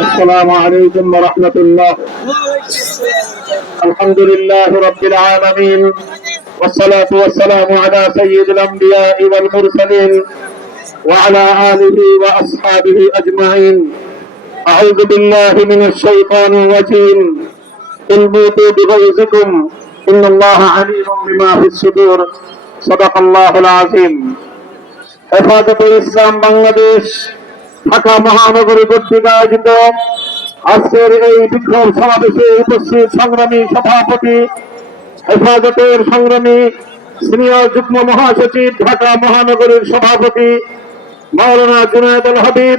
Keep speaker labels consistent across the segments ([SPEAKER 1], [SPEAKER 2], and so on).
[SPEAKER 1] السلام عليكم ورحمة الله. الحمد لله رب العالمين والصلاة والسلام على سيد الأنبياء والمرسلين وعلى آله وأصحابه أجمعين. أعوذ بالله من الشيطان الرجيم. قل موتوا بغيظكم. إن الله عليم بما في الصدور. صدق الله العظيم. হেফাজতে ইসলাম বাংলাদেশ, ঢাকা মহানগরী কর্তৃক আয়োজিত আজকের এই বিক্ষোভ সমাবেশে উপস্থিত সংগ্রামী সভাপতি, হেফাজতের সংগ্রামী সিনিয়র যুগ্ম মহাসচিব, ঢাকা মহানগরীর সভাপতি মাওলানা জুনায়দুল হাবিব,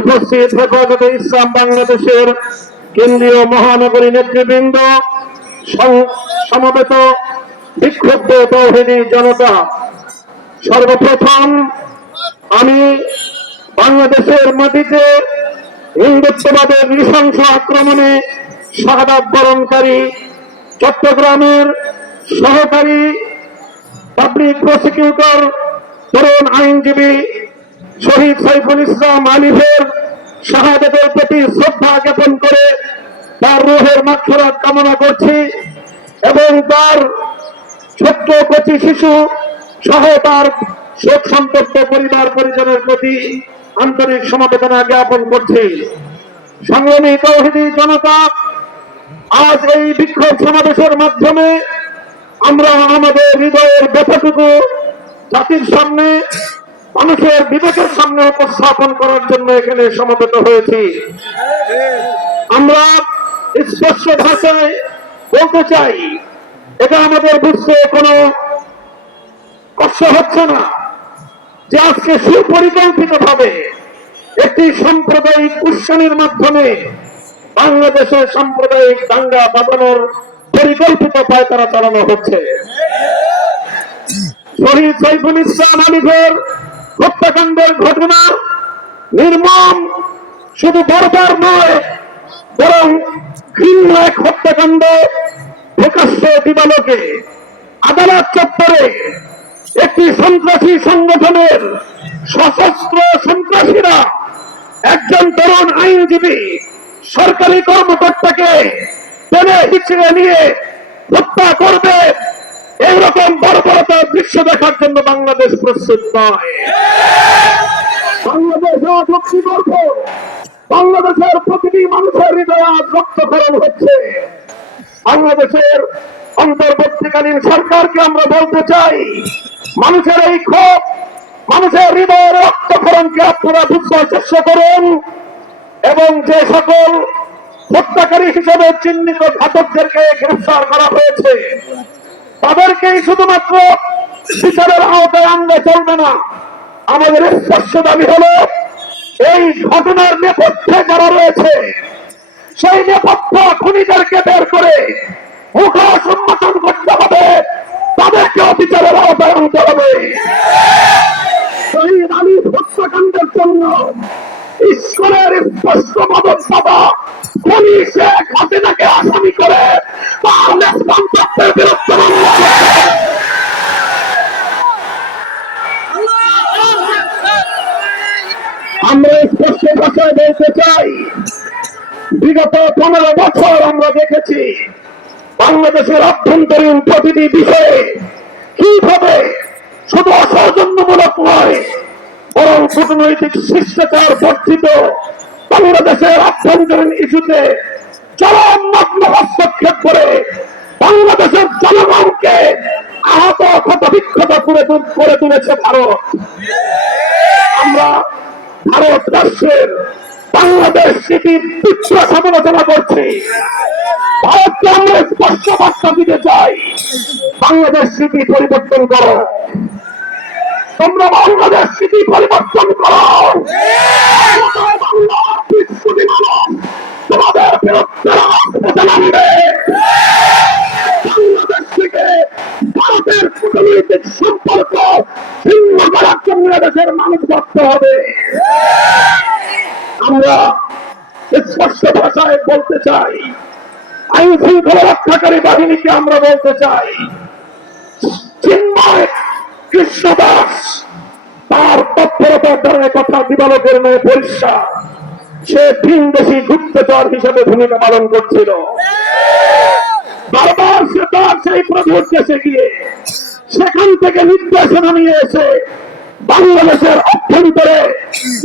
[SPEAKER 1] উপস্থিত হেফাজতে ইসলাম বাংলাদেশের কেন্দ্রীয় মহানগরী নেতৃবৃন্দ সমবেত বিক্ষুব্ধ তৌহিদি জনতা। সর্বপ্রথম আমি বাংলাদেশের মাটিতে হিন্দুত্ববাদের নৃশংস আক্রমণে শাহাদাত বরণকারী চট্টগ্রামের সহকারী পাবলিক প্রসিকিউটর, তরুণ আইনজীবী শহীদ সাইফুল ইসলাম আলিফের শাহাদাতের প্রতি শ্রদ্ধা জ্ঞাপন করে তার রোহের মাক্ষরাত কামনা করছি এবং তার ছোট্ট কচি শিশু সহ তার শোক সন্তপ্ত পরিবার পরিজনের প্রতি আন্তরিক সমবেদনা জ্ঞাপন করছি। সংগ্রামী তৌহিদি জনতা, আজ এই বিক্ষোভ সমাবেশের মাধ্যমে আমরা আমাদের হৃদয়ের ব্যথাটুকু জাতির সামনে, মানুষের বিবেকের সামনে উপস্থাপন করার জন্য এখানে সমবেত হয়েছি। আমরা স্পষ্ট ভাষায় বলতে চাই, এটা আমাদের বুঝতে কোনো কষ্ট হচ্ছে না। যে আজকে সুপরিকল্পিত ভাবে একটি সাম্প্রদায়িক উৎসানের মাধ্যমে বাংলাদেশে সাম্প্রদায়িক দাঙ্গা বাঁধানোর পরিকল্পিত পায়তারা চালানো হচ্ছে। শহীদ সাইফুল ইসলাম আলিফের হত্যাকাণ্ডের ঘটনা নির্মম, শুধু বরবার নয়, বরং ঘৃণ্য এক হত্যাকাণ্ড প্রকাশ্য দিবালোকে আদালত চত্বরে একটি সন্ত্রাসী সংগঠনের সশস্ত্র সন্ত্রাসীরা একজন তরুণ আইনজীবী, সরকারি কর্মকর্তাকে টেনে হিচড়ে নিয়ে হত্যা করবে। এইরকম বর্বরতার দৃশ্য দেখার জন্য বাংলাদেশ প্রস্তুত নয়। বাংলাদেশের প্রতিটি মানুষের হৃদয়ে আজ রক্তকরণ হচ্ছে। বাংলাদেশের অন্তর্বর্তীকালীন সরকারকে আমরা বলতে চাই মানুষের এই ক্ষোভ, মানুষের হৃদয়ের রক্তক্ষরণকে আপনারা বুঝবার চেষ্টা করুন এবং যে সকল হত্যাকারী হিসেবে চিহ্নিত ঘাতকদেরকে গ্রেফতার করা হয়েছে, তাদেরকেই শুধুমাত্র বিচারের আওতায় আনলে চলবে না। আমাদের স্পষ্ট দাবি হলো, এই ঘটনার নেপথ্যে যারা রয়েছে, সেই নেপথ্য খুনিদেরকে বের করে মুখ সম্মোচন করতে হবে। তাদেরকে বিচারের আওতায় আনতে হবে শহীদ আলী হত্যাকাণ্ডের জন্য ঈশ্বরের স্পষ্ট ব্যবস্থা খুনি শেখ হাসিনাকে আসামি করে তার নেতৃত্বের বিরুদ্ধে মামলা আমরা স্পষ্ট ভাষায় বলতে চাই, বিগত পনেরো বছর আমরা দেখেছি বাংলাদেশের অভ্যন্তরীণ প্রতিটি বিষয়ে কীভাবে শুধু অসৌজন্যমূলক নয়, বরং কূটনৈতিক শিষ্টাচার বর্ধিত বাংলাদেশের অভ্যন্তরীণ ইস্যুতে চরম নগ্ন হস্তক্ষেপ করে বাংলাদেশের জনগণকে আহত ক্ষত বিক্ষত করে করে তুলেছে ভারত। আমরা ভারত রাষ্ট্রের বাংলাদেশ নীতির তীব্র সমালোচনা করছি। ভারতকে আমরা স্পষ্ট বার্তা দিতে চাই। বাংলাদেশ নীতি পরিবর্তন করো। তোমরা বাংলাদেশ নীতি পরিবর্তন করো। তোমাদের ভারতের কূটনৈতিক সম্পর্ক ছিন্ন করার জন্য দেশের মানুষ করতে হবে। আমরা স্পষ্ট ভাষায় বলতে চাই আইন শৃঙ্খলা রক্ষাকারী বাহিনীকে আমরা বলতে চাই। চিন্ময় কৃষ্ণ দাস তার তৎপরতা কথার দ্বারা কথা দিবালকের নয়, পরিষ্কার। সে ভিনদেশি গুপ্তচর হিসেবে ভূমিকা পালন করছিল। বারবার সে তার সেই প্রভুর দেশে গিয়ে সেখান থেকে নির্দেশনা নিয়ে এসে বাংলাদেশের অভ্যন্তরে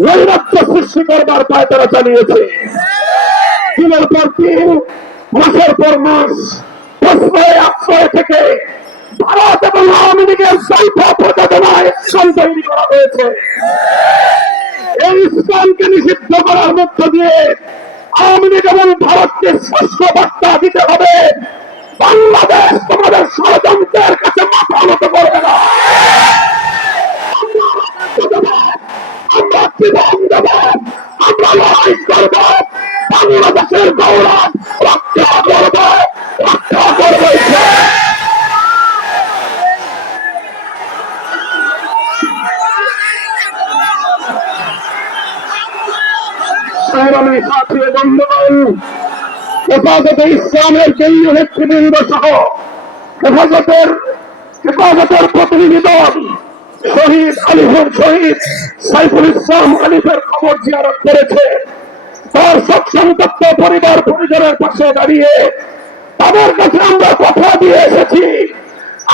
[SPEAKER 1] নৈরাজ্য সৃষ্টি করবার পায় তারা চালিয়েছে। দিনের পর দিন মাসের পর মাস আশ্রয় থেকে ভারত এবং আওয়ামী লীগের স্বল্প প্রযোজনায় ইসলাম তৈরি করা হয়েছে। এই ইসলামকে নিষিদ্ধ করার মধ্য দিয়ে আওয়ামী লীগ এবং ভারতকে স্পষ্ট বার্তা দিতে হবে। সংগ্রামী সাথী বন্ধুগণ, হেফাজতে ইসলামের কেন্দ্রীয় নেতৃবৃন্দ সহ হেফাজতের হেফাজতের প্রতিনিধি দল শহীদ আলিফের শহীদ সাইফুল ইসলাম আলিফের খবর জিয়ারত করেছে। তার সব সন্তপ্ত পরিবার পরিজনের পাশে দাঁড়িয়ে তাদের কাছে আমরা কথা দিয়ে এসেছি,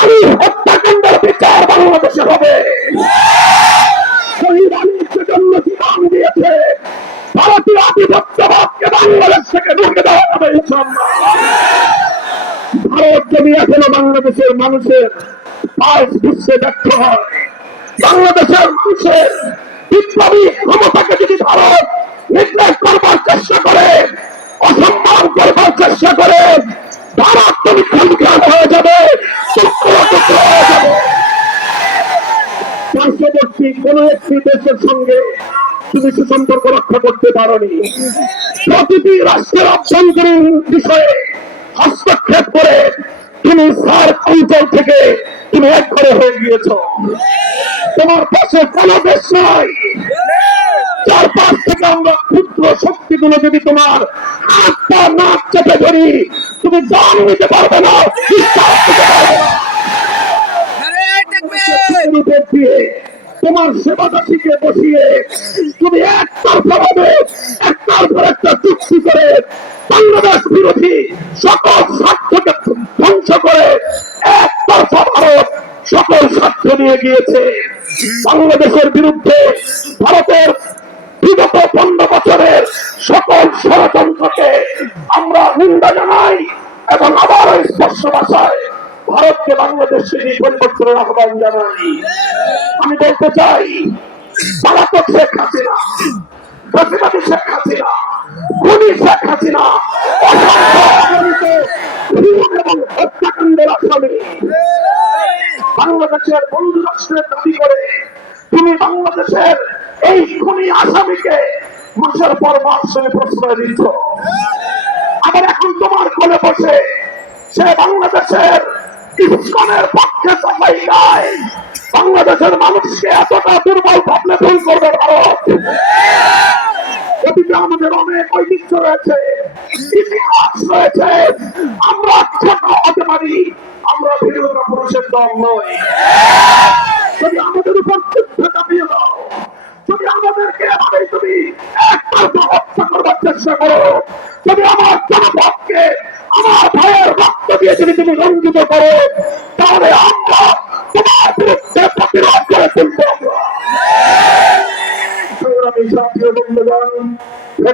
[SPEAKER 1] আলিফ হত্যাকাণ্ডের বিচার বাংলাদেশে হবে শহীদ আলীর জন্য জীবন দিয়েছে ভারতীয় আধিপত্যবাদকে বাংলাদেশের মানুষের পাঁচ বিশ্বে ব্যর্থ হয়। বাংলাদেশের মানুষের বিপ্লবী ক্ষমতাকে যদি ভারত নির্দেশ করবার চেষ্টা করে। অসম্মান করবার চেষ্টা করে। ভারত তুমি টুকরো হয়ে যাবে পার্শ্ববর্তী কোন একটি দেশের সঙ্গে তুমি সুসম্পর্ক রক্ষা করতে পারোনি। প্রতিটি রাষ্ট্রের অভ্যন্তরীণ বিষয়ে হস্তক্ষেপ করে তুমি সার্ক অঞ্চল থেকে তুমি এক ঘরে হয়ে গিয়েছ। তোমার পাশে কোন দেশ নাই। চারপাশ থেকে আমরা ক্ষুদ্র শক্তিগুলো যদি তোমার হাত পা নাক চেপে ধরি তুমি দাম নিতে পারবে না বিশ্বাস দিতে পারবে না। তোমার সেবাদাসীকে বসিয়ে তুমি একতরফা ভাবে একটার একটা চুক্তি করে বাংলাদেশ বিরোধী সকল স্বার্থকে ধ্বংস করে একতরফা ভারত সকল স্বার্থ নিয়ে গিয়েছে। বাংলাদেশের বিরুদ্ধে ভারতের বিগত পনেরো বছরের সকল ষড়যন্ত্রকে আমরা নিন্দা বাংলাদেশের বন্ধু রাষ্ট্রের দাবি করে, তুমি বাংলাদেশের এই খুনি আসামিকে মাসের পর মাস প্রশ্রয় দিচ্ছ আবার এখন তোমার কোলে বসে সে বাংলাদেশের ইস্কনের পক্ষে সবাই গায় বাংলাদেশের মানুষকে এতটা দুর্বল ভুল করবে আমাদের যদি আমার আমার ভাইয়ের রক্ত দিয়ে যদি তুমি রঞ্জিত করো, তাহলে আমরা তোমার বিরুদ্ধে প্রতিরোধ করে তুলবো আমরা সংগ্রামী জাতীয় বন্ধুগণ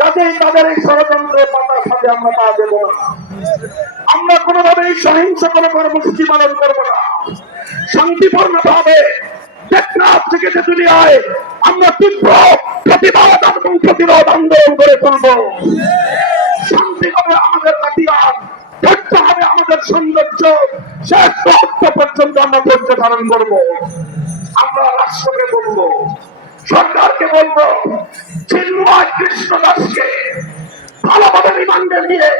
[SPEAKER 1] কাজেই তাদের এই ষড়যন্ত্রের পাতার সাথে আমরা পা দেব না। আমরা কোনোভাবেই সহিংস কোনো কর্মসূচি পালন করব না। শান্তিপূর্ণ ভাবে টেকনাফ থেকে তেতুলিয়ায় আমরা তীব্র প্রতিবাদ এবং প্রতিরোধ আন্দোলন করে তুলব। শান্তি হবে আমাদের হাতিয়ার ধৈর্য হবে আমাদের সৌন্দর্য শেষ পর্যন্ত আমরা ধৈর্য ধারণ করব। আমরা রাষ্ট্রকে বলব সরকারকে বলব চিন্ময় কৃষ্ণদাসকে ভালোভাবে রিমান্ডে নিয়ে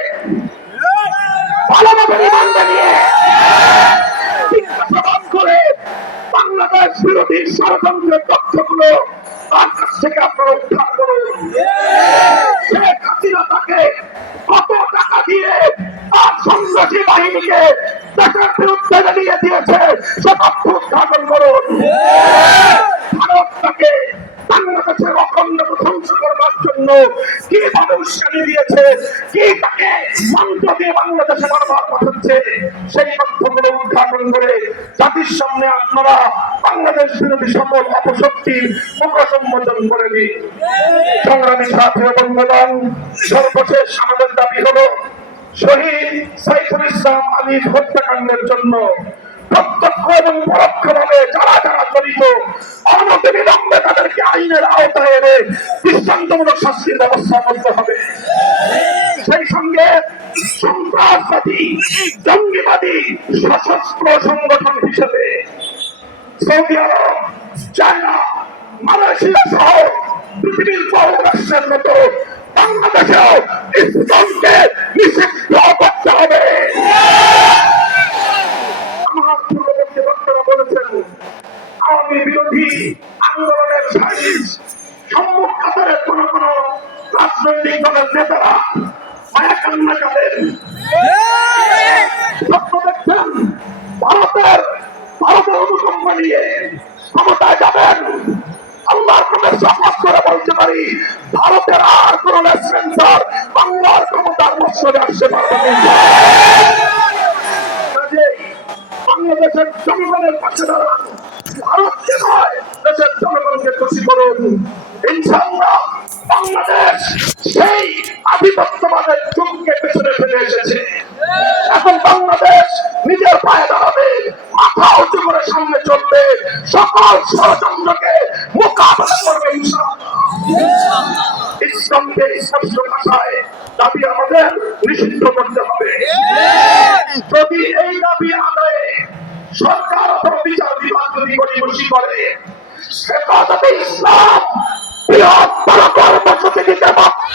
[SPEAKER 1] ভালোভাবে নিবন্ধ নিয়ে। কীভাবে উস্কানি দিয়েছে? কি তাকে মন্ত্র দিয়ে বাংলাদেশে বারবার পাঠাচ্ছে সেই উদ্ঘাটন করে জাতির সামনে আপনারা বাংলাদেশ বিরোধী সকল অপশক্তির করে সংগ্রামী সর্বশেষ আমাদের দাবি হলো, শহীদ সাইফুল ইসলাম হত্যাকাণ্ডের জন্য প্রত্যক্ষ এবং পরোক্ষভাবে যারা যারা জড়িত অনতি আওতায় এনে দৃষ্টান্তমূলক শাস্তির ব্যবস্থা করতে হবে। সেই সঙ্গে সন্ত্রাসবাদী, জঙ্গিবাদী, সশস্ত্র সংগঠন হিসেবে সৌদি আরব, চায়না, মালয়েশিয়া সহ পৃথিবীর বহু রাষ্ট্রের মতো বাংলাদেশেও ইসলামকে নিষিদ্ধ বলতে ভারতের আর কোন সেন্সার বাংলার ক্ষমতার মৎসরে আসতে পারবে বাংলাদেশের জনগণের পাশে দাঁড়ান। ভারতকে নয়, দেশের জনগণকে খুশি করুন। উঁচু করে সামনে চলবে। সকল ষড়যন্ত্রকে মোকাবেলা করবে ইসলামকে স্পষ্ট ভাষায় দাবি আমাদের নিষিদ্ধ করতে হবে। যদি এই দাবি আদায়ে সরকার বিচার বিভাগ যদি গড়িমসি করে হেফাজতে ইসলাম। বৃহত্তর কর্মসূচি দিতে বাধ্য।